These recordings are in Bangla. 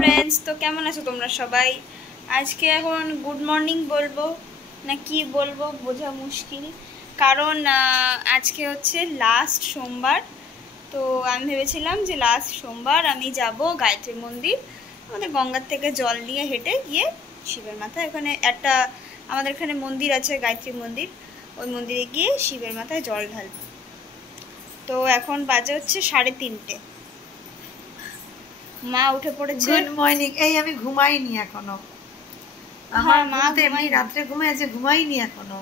ফ্রেন্ডস, তো কেমন আছো তোমরা সবাই? আজকে এখন গুড মর্নিং বলবো না কি বলবো বোঝা মুশকিল, কারণ আজকে হচ্ছে লাস্ট সোমবার। তো আমি ভেবেছিলাম যে লাস্ট সোমবার আমি যাব গায়ত্রী মন্দির, আমাদের গঙ্গার থেকে জল নিয়ে হেঁটে গিয়ে শিবের মাথায়, ওখানে একটা আমাদের এখানে মন্দির আছে গায়ত্রী মন্দির, ওই মন্দিরে গিয়ে শিবের মাথায় জল ঢালবো। তো এখন বাজে হচ্ছে 3:30। মা উঠে পড়েছে। Good morning. এই আমি ঘুমাইনি এখনো। আমার মা এমনি রাত্রে ঘুমায়, আজ ঘুমাইনি এখনো।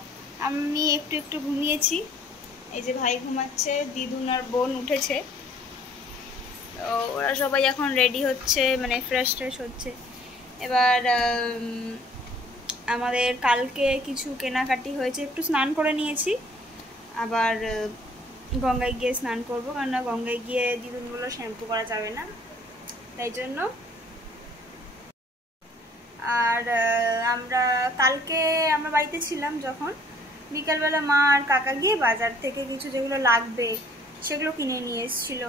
আমি একটু একটু ঘুমিয়েছি। এই যে ভাই ঘুমাচ্ছে, দিদুন আর বোন উঠেছে। তো ওরা সবাই এখন রেডি হচ্ছে, মানে ফ্রেশ হচ্ছে। এবার আমাদের কালকে কিছু কেনাকাটি হয়েছে, একটু স্নান করে নিয়েছি। আবার গঙ্গায় গিয়ে স্নান করবো, কারণ গঙ্গায় গিয়ে দিদুনগুলো শ্যাম্পু করা যাবে না, তাই জন্য। আর কালকে আমরা বাড়িতে ছিলাম যখন, বিকালবেলা মা আর কাকা গিয়ে বাজার থেকে কিছু যেগুলো লাগবে সেগুলো কিনে নিয়ে এসেছিল।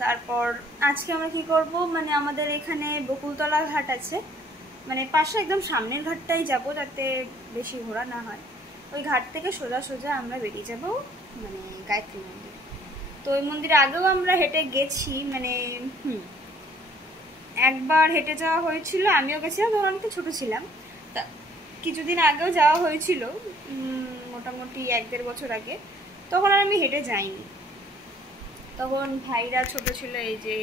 তারপর আজকে আমরা কি করব, মানে আমাদের এখানে বকুলতলা ঘাট আছে, মানে পাশে একদম সামনের ঘাটটাই যাব, যাতে বেশি ঘোরা না হয়। ওই ঘাট থেকে সোজা সোজা আমরা বেরিয়ে যাব মানে গায়ত্রী মন্দির। তো ওই মন্দিরে আগেও আমরা হেঁটে গেছি, মানে একবার হেঁটে যাওয়া হয়েছিল, আমিও গেছিলাম, তখন আমি তো ছোটো ছিলাম। তা কিছুদিন আগেও যাওয়া হয়েছিল, মোটামুটি 1-1.5 বছর আগে। তখন আর আমি হেঁটে যাইনি, তখন ভাইরা ছোট ছিল, এই যে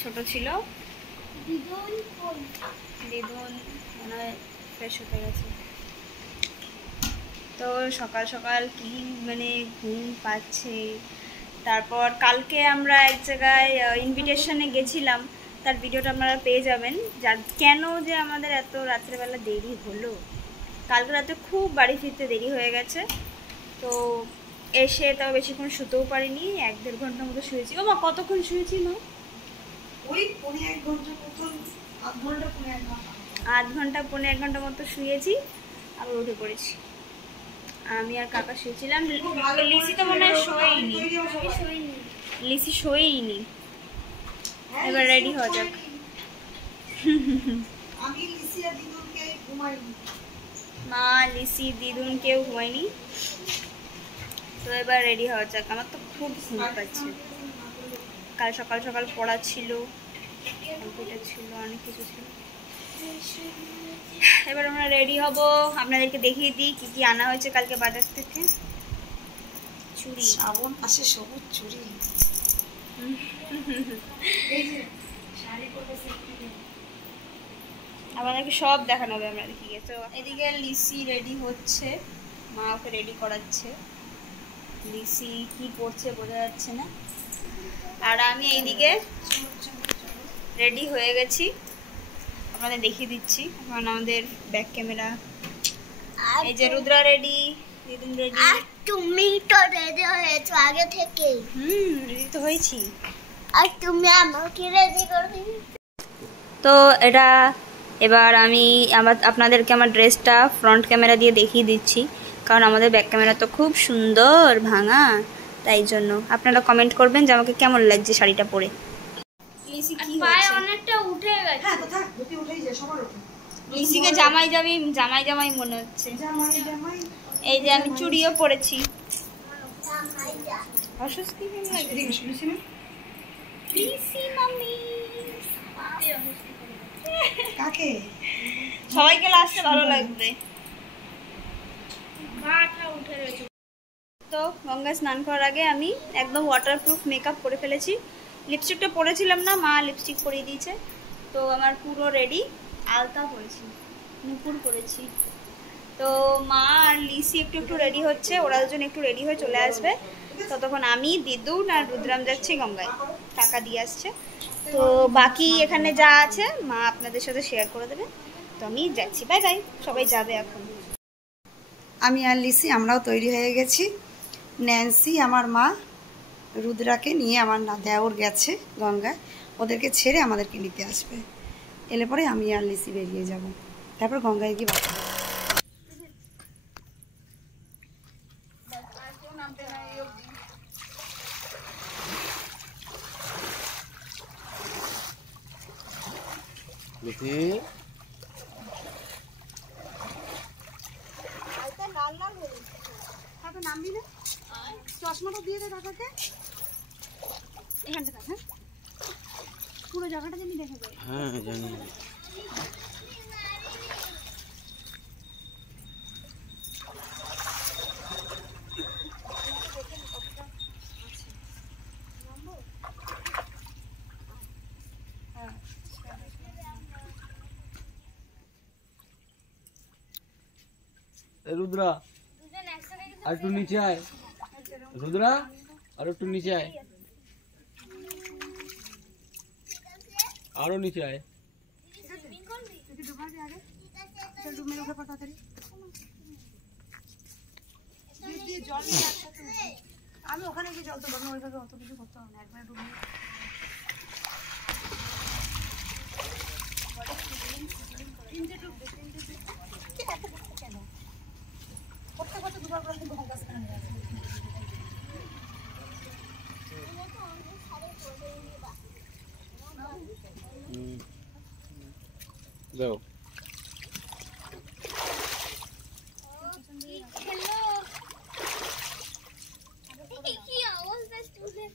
ছোট ছিল। দিদুন মনে হয় ফ্রেশ হতে গেছে। তো সকাল সকাল কি মানে ঘুম পাচ্ছে। তারপর কালকে আমরা এক জায়গায় ইনভিটেশনে গেছিলাম, তার ভিডিওটা আপনারা পেয়ে যাবেন। যার কেন যে আমাদের এত রাত্রেবেলা দেরি হলো, কালকে রাতে খুব বাড়ি ফিরতে দেরি হয়ে গেছে। তো এসে তাও বেশিক্ষণ শুতেও পারিনি, 1-1.5 ঘন্টার মতো শুয়েছি। ও মা, কতক্ষণ শুয়েছি না? ওই 1.5 ঘন্টা মতন, 8 ঘন্টা 1.5 ঘন্টা মতো শুয়েছি, আবার উঠে পড়েছি। আমি আর কাকা শুয়েছিলাম। লিসি তো মনে হয় শোয়নি, লিসি শোয়নি। এবার রেডি হওয়া যাক। আমি লিসি আর দিদুনকে ঘুমাইনি, মা লিসি দিদুন কেউ ঘুমায়নি। তো এবার রেডি হওয়া যাক, আমার তো খুব ঘুম পাচ্ছে। কাল সকাল সকাল পড়া ছিল, কম্পিউটার ছিল, অনেক কিছু ছিল। এবার আমরা রেডি হব। আপনাদেরকে দেখিয়ে দিই কি কি আনা হয়েছে কালকে বাজার থেকে। চুড়ি, শ্রাবণ মাসে সবুজ চুড়ি, আমাদেরকে সব দেখানো হবে, আমরা দেখি গেছে। এদিকে লিসি রেডি হচ্ছে, মা ওকে রেডি করাচ্ছে। লিসি কি করছে বোঝা যাচ্ছে না। আর আমি এইদিকে রেডি হয়ে গেছি, আপনাদের দেখিয়ে দিচ্ছি। এখন আমাদের ব্যাক ক্যামেরা, এই যে রুদ্রা রেডি, দিদুন রেডি। আর তুমি তো রেডি হয়েছো আগে থেকে। রেডি তো হয়েছি। আর তুমি আমাকে রেডি করে। তো এটা এবার আমি আপনাদেরকে আমার ড্রেসটা ফ্রন্ট ক্যামেরা দিয়ে দেখিয়ে দিচ্ছি, কারণ আমাদের ব্যাক ক্যামেরা তো খুব সুন্দর ভাঙা, তাই জন্য আপনারা কমেন্ট করবেন যে আমাকে কেমন লাগছে শাড়িটা পরে। লিসি কি হয়েছে? অনেকটা উঠে গেছে। হ্যাঁ কোথা দুটি উঠেই যায় সবার ওঠে। লিসিকে জামাই জামাই মনে হচ্ছে। জামাই এই যে আমি চুড়িও পরেছি। অস্বস্তি কেন লাগে? এদিকে শুনেছি না লিসি মাম্মি কাকে? সবাইকে লাস্টে ভালো লাগবে। তো গঙ্গা স্নান করার আগে আমি একদম ওয়াটারপ্রুফ মেকআপ করে ফেলেছি। লিপস্টিকটা পরেছিলাম না, মা লিপস্টিক পরিয়ে দিয়েছে। তো আমার পুরো রেডি, আলতা পরেছি, নুপুর পরেছি। তো মা আর লিসি একটু একটু রেডি হচ্ছে, ওরা দুজন একটু রেডি হয়ে চলে আসবে। ততক্ষণ আমি, দিদুন আর রুদ্রাম যাচ্ছি গঙ্গায়, টাকা দিয়ে আসছে। তো বাকি এখানে যা আছে মা আপনাদের সাথে শেয়ার করে দেবে। তো আমি যাচ্ছি, বাই বাই, সবাই যাবে এখন। আমি আর লিসি আমরাও তৈরি হয়ে গেছি। ন্যান্সি আমার মা রুদ্রাকে নিয়ে, আমার না দেওর গেছে গঙ্গায়, ওদেরকে ছেড়ে আমাদেরকে নিতে আসবে। এলে পরে আমি আর লিসি বেরিয়ে যাব, তারপর গঙ্গায় গিয়ে বাঁচব। দেখি নামবি না, চশমাটা দিয়ে দে কাকাকে। এখানটা হ্যাঁ, পুরো জায়গাটা যেন দেখা যায়। হ্যাঁ জানি। রুদ্রা আর একটু নিচে আয়, রুদ্রা আর একটু নিচে আয়, আরো নিচে আয়। আমি ওখানে গিয়ে জল তো বাবা, ওইভাবে অত কিছু করতে হবে না, একবারে ডুবে কেন করতে করতে দুবার করে কিন্তু হালকা স্নান হয়ে আছে। যাও। কি অবস্থা স্টুডেন্ট?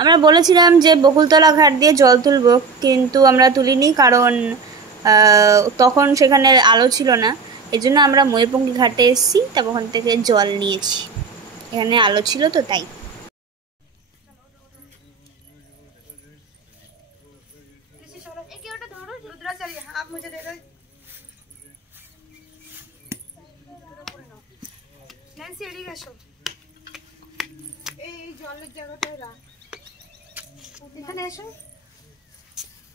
আমরা বলেছিলাম যে বকুলতলা ঘাট দিয়ে জল তুলব, কিন্তু আমরা তুলিনি, কারণ তখন সেখানে আলো ছিল না। এই জন্য আমরা ময়ূরপঙ্খী ঘাটে এসেছি, তারপর ওখান থেকে জল নিয়েছি। এখানে আলো ছিল তো তাই। এই জলের জায়গাটায় রাখ, এখানে এসো।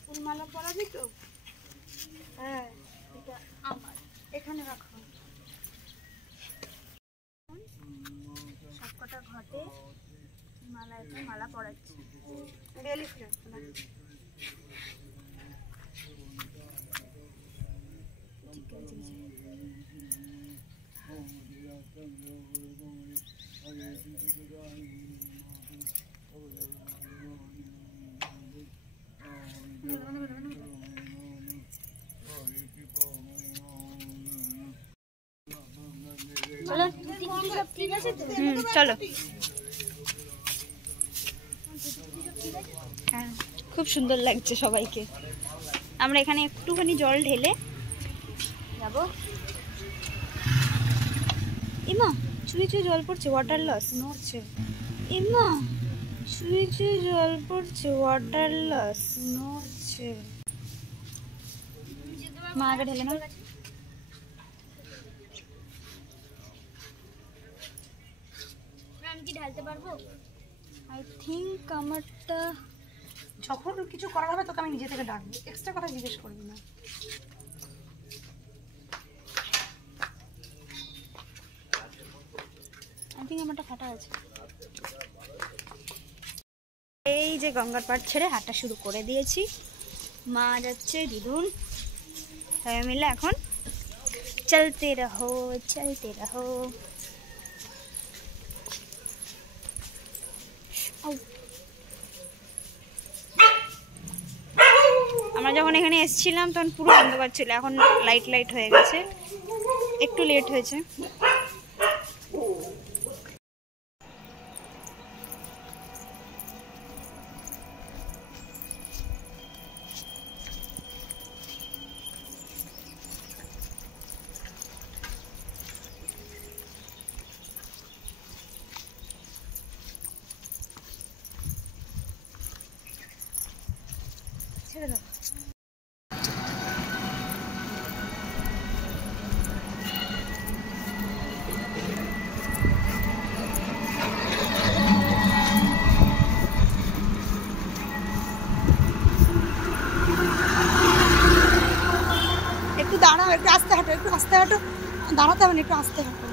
ফুলমালা পরাবি তো? হ্যাঁ, এটা আমার, এখানে রাখো। সবকটা ঘটে মালা পরাচ্ছি। বেলি ফুলের মালা। চলো। হ্যাঁ, খুব সুন্দর লাগছে সবাইকে। আমরা এখানে একটুখানি জল ঢেলে যাব। ইমা চুয়ে চুয়ে জল পড়ছে, ওয়াটার লস নড়ছে, ইমা চুয়ে চুয়ে জল পড়ছে, ওয়াটার লস নড়ছে। মা আগে ঢেলে না। আমি কি ঢালতে পারবো? আই থিঙ্ক আমারটা যখন কিছু করার হবে তোকে আমি নিজে থেকে ডাকবো, এক্সট্রা কথা জিজ্ঞেস করবি না। আই থিঙ্ক আমারটা ফাটা আছে। এই যে গঙ্গার পাড় ছেড়ে হাঁটা শুরু করে দিয়েছি। মা যাচ্ছে, দিদুন, সবাই মিলে এখন চলতে রহো চলতে রহো। আমরা যখন এখানে এসেছিলাম তখন পুরো অন্ধকার ছিল, এখন লাইট লাইট হয়ে গেছে, একটু লেট হয়েছে। ছেড়ে দাও। একটু দাঁড়াও, একটু আস্তে হাঁটো, একটু আস্তে হাঁটো। দাঁড়াতে হবে না, একটু আস্তে হাঁটো।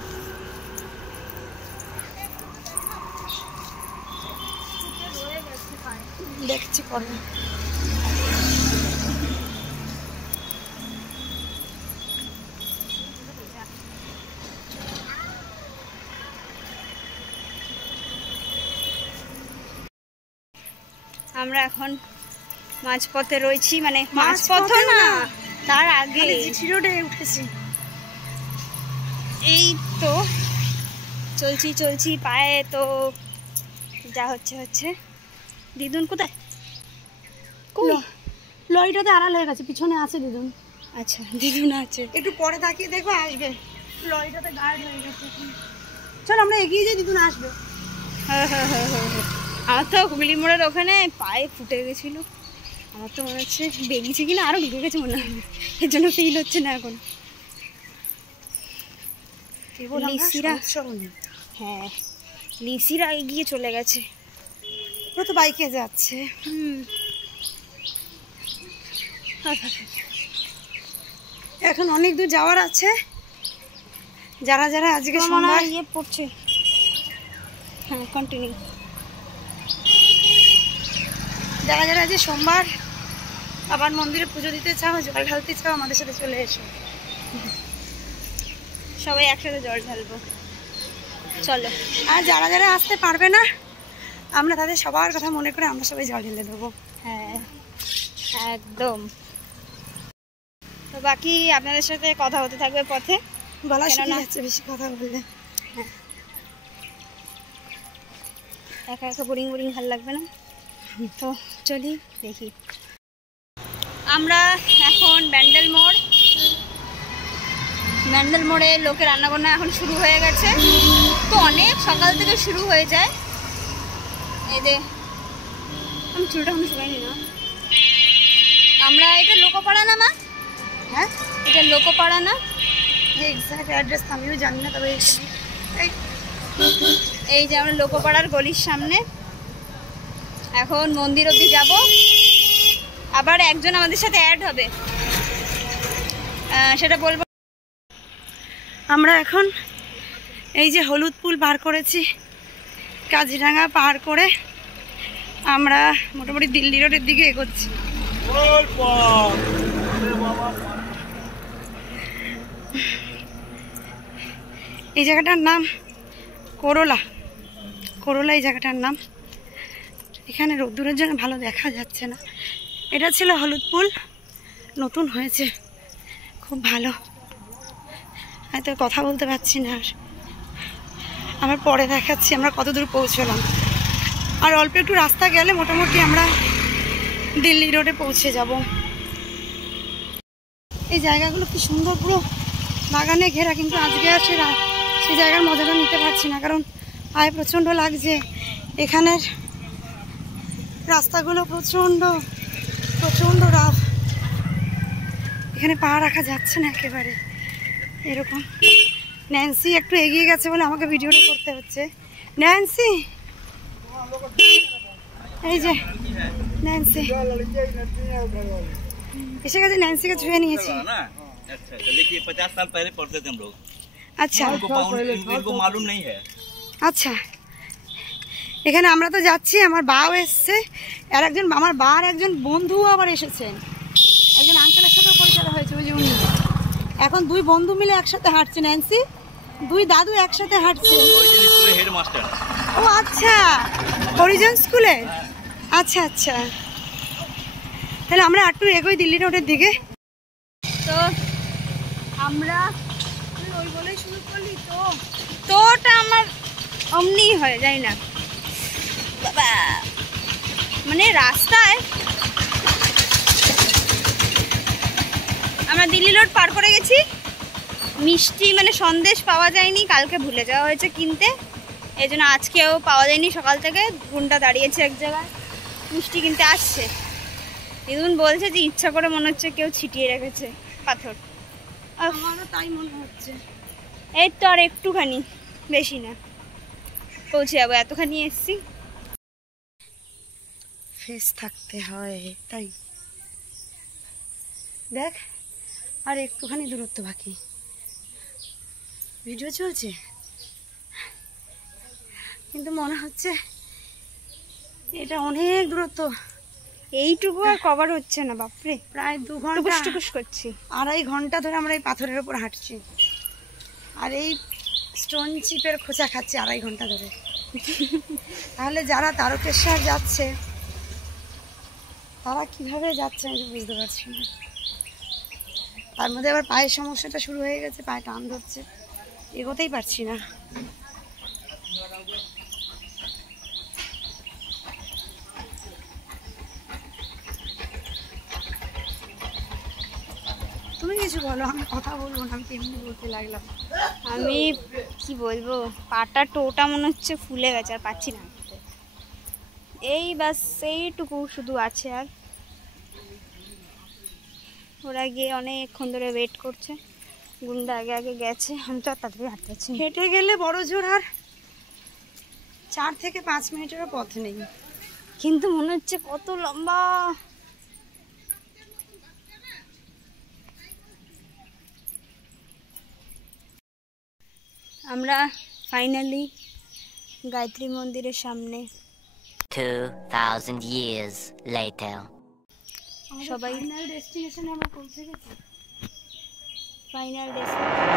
দেখছি পরে। আমরা এখন মাঝপথে রয়েছি, মানে মাঝপথ না, তার আগে জিটি রোডে উঠেছি। এই তো চলছি পায়ে তো যা হচ্ছে। দিদুন কোথায়? লরিটাতে আড়াল হয়ে গেছে, পিছনে আছে দিদুন। আচ্ছা, দিদুন আছে। একটু পরে তাকিয়ে দেখো, আসবে। লরিটাতে গার্ড হয়ে গেছে। চল আমরা এগিয়ে যাই, দিদুন আসবে। হ্যাঁ। আমার তো হুগলি মোড়ের ওখানে পায়ে ফুটে গেছিল, আমার তো মনে হচ্ছে বেরিয়েছে কিনা আরো ঢুকে গেছে মনে হয়, এর জন্য ফিল হচ্ছে না এখন। লিসিরা, হ্যাঁ লিসিরা এগিয়ে চলে গেছে, ও তো বাইকে যাচ্ছে। এখন অনেক দূর যাওয়ার আছে। যারা যারা আজকে সোমবার ইয়ে পড়ছে, হ্যাঁ কন্টিনিউ। যারা যারা আজকে সোমবার আবার মন্দিরে পুজো দিতে চাও, জল ঢালতে চাও, আমাদের সাথে চলে এসো। সবাই একসাথে জল ঢালবো, চলো। আর যারা যারা আসতে পারবে না, আমরা তাদের সবার কথা মনে করে আমরা সবাই জল ঢেলে দেবো। হ্যাঁ একদম। তো বাকি আপনাদের সাথে কথা হতে থাকবে পথে, গলা শুকিয়ে যাচ্ছে বেশি কথা বললে। একা বোরিং ভালো লাগবে না, তো চলি দেখি। আমরা এখন ব্যান্ডেল মোড়ে লোকের রান্নাবান্না এখন শুরু হয়ে গেছে, তো অনেক সকাল থেকে শুরু হয়ে যায়। এই যে আমি চুলটা এখন শুকাইনি না। আমরা এটা লোকপাড়া না মা? হ্যাঁ এটা লোকপাড়া না? এক্সাক্ট অ্যাড্রেস আমিও জানি না, তবে এই যে আমরা লোকপাড়ার গলির সামনে, এখন মন্দির অবধি যাব। আবার একজন আমাদের সাথে অ্যাড হবে, সেটা বলবো। আমরা এখন এই যে হলুদ পুল পার করেছি, কাজিরাঙা পার করে আমরা মোটামুটি দিল্লি রোডের দিকে এগোচ্ছি। এই জায়গাটার নাম করোলা এই জায়গাটার নাম। এখানে রোদ্দুরের জন্য ভালো দেখা যাচ্ছে না। এটা ছিল হলুদ পুল, নতুন হয়েছে, খুব ভালো। হয়তো কথা বলতে পারছি না, আর আমার পরে দেখাচ্ছি আমরা কত দূর পৌঁছলাম। আর অল্প একটু রাস্তা গেলে মোটামুটি আমরা দিল্লি রোডে পৌঁছে যাব। এই জায়গাগুলো কি সুন্দর, পুরো বাগানে ঘেরা, কিন্তু আজকে আর সেই জায়গার মজাটা নিতে পারছি না, কারণ পায়ে প্রচণ্ড লাগছে। এখানের রাস্তাগুলো প্রচণ্ড রাফ, এখানে পা রাখা যাচ্ছে না একেবারে। এরকম ন্যান্সি একটু এগিয়ে গেছে বলে আমাকে ভিডিওটা করতে হচ্ছে। ন্যান্সি, এই যে ন্যান্সি এসে গেছে, ন্যান্সিকে ছুঁয়ে নিয়েছি। देखिए 50 साल पहले पढ़ते थे हम लोग। আচ্ছা इनको मालूम नहीं है। আচ্ছা, এখানে আমরা তো যাচ্ছি, আমার বাও এসছে, আর একজন আমার বার একজন বন্ধুও আবার এসেছেন, একজন আঙ্কেলের সাথে পরিচয় হয়েছে, ওই যে উনি। এখন দুই বন্ধু মিলে একসাথে হাঁটছে, ন্যান্সি দুই দাদু একসাথে হাঁটছে। হেডমাস্টার। ও আচ্ছা, হরিজন স্কুলে। আচ্ছা আচ্ছা, তাহলে আমরা একটু এগোই দিল্লি রোডের দিকে। তো আমরা ওই বলেই শুরু করলি, তোটা আমার অমনি হয়, যাই না বাবা, মানে রাস্তায় আমরা দিল্লি রোড পার করে গেছি। মিষ্টি মানে সন্দেশ পাওয়া যায়নি, কালকে ভুলে যাওয়া হয়েছে কিনতে, এই জন্য আজকেও পাওয়া যায়নি। সকাল থেকে গুনটা দাঁড়িয়েছে এক জায়গায়, মিষ্টি কিনতে আসছে। দিদুন বলছে যে ইচ্ছা করে মনে হচ্ছে কেউ ছিটিয়ে রেখেছে পাথর, আমারও তাই মনে হচ্ছে। এই তো আর একটুখানি, বেশি না, পৌঁছে যাবো, এতখানি এসছি। ফেস থাকতে হয় তাই, দেখ আর একটুখানি দূরত্ব বাকি। ভিডিও চলছে কিন্তু মনে হচ্ছে এটা অনেক দূরত্ব, এইটুকু আর কভার হচ্ছে না, বাপরে প্রায় 2 ঘন্টা টুকুস করছি। 2.5 ঘন্টা ধরে আমরা এই পাথরের উপর হাঁটছি, আর এই স্টোন চিপের খোঁচা খাচ্ছি 2.5 ঘন্টা ধরে। তাহলে যারা তারকেশ্বর যাচ্ছে তারা কিভাবে যাচ্ছে আমি বুঝতে পারছি না। তার মধ্যে আবার পায়ের সমস্যাটা শুরু হয়ে গেছে, পায়ে টান ধরছে, এগোতেই পারছি না। তুমি কিছু বলো, আমি কথা বলবো না, আমি কেমনি বলতে লাগলাম। আমি কি বলবো, পাটা টোটা মনে হচ্ছে ফুলে গেছে, আর পাচ্ছি না হাঁটতে। এই বাস এইটুকু শুধু আছে। আর ওরা গিয়ে অনেকক্ষণ ধরে ওয়েট করছে, গুন্ডা আগে আগে গেছে, আমি তো আর তাড়াতাড়ি হাঁটতে পারছি না। হেঁটে গেলে বড় জোর আর 4 থেকে 5 মিনিটেরও পথ নেই, কিন্তু মনে হচ্ছে কত লম্বা। আমরা ফাইনালি গায়ত্রী মন্দিরের সামনে। 2000 years later. সবাই ফাইনাল ডেস্টিনেশনে আমরা পৌঁছে গেছি। Final destination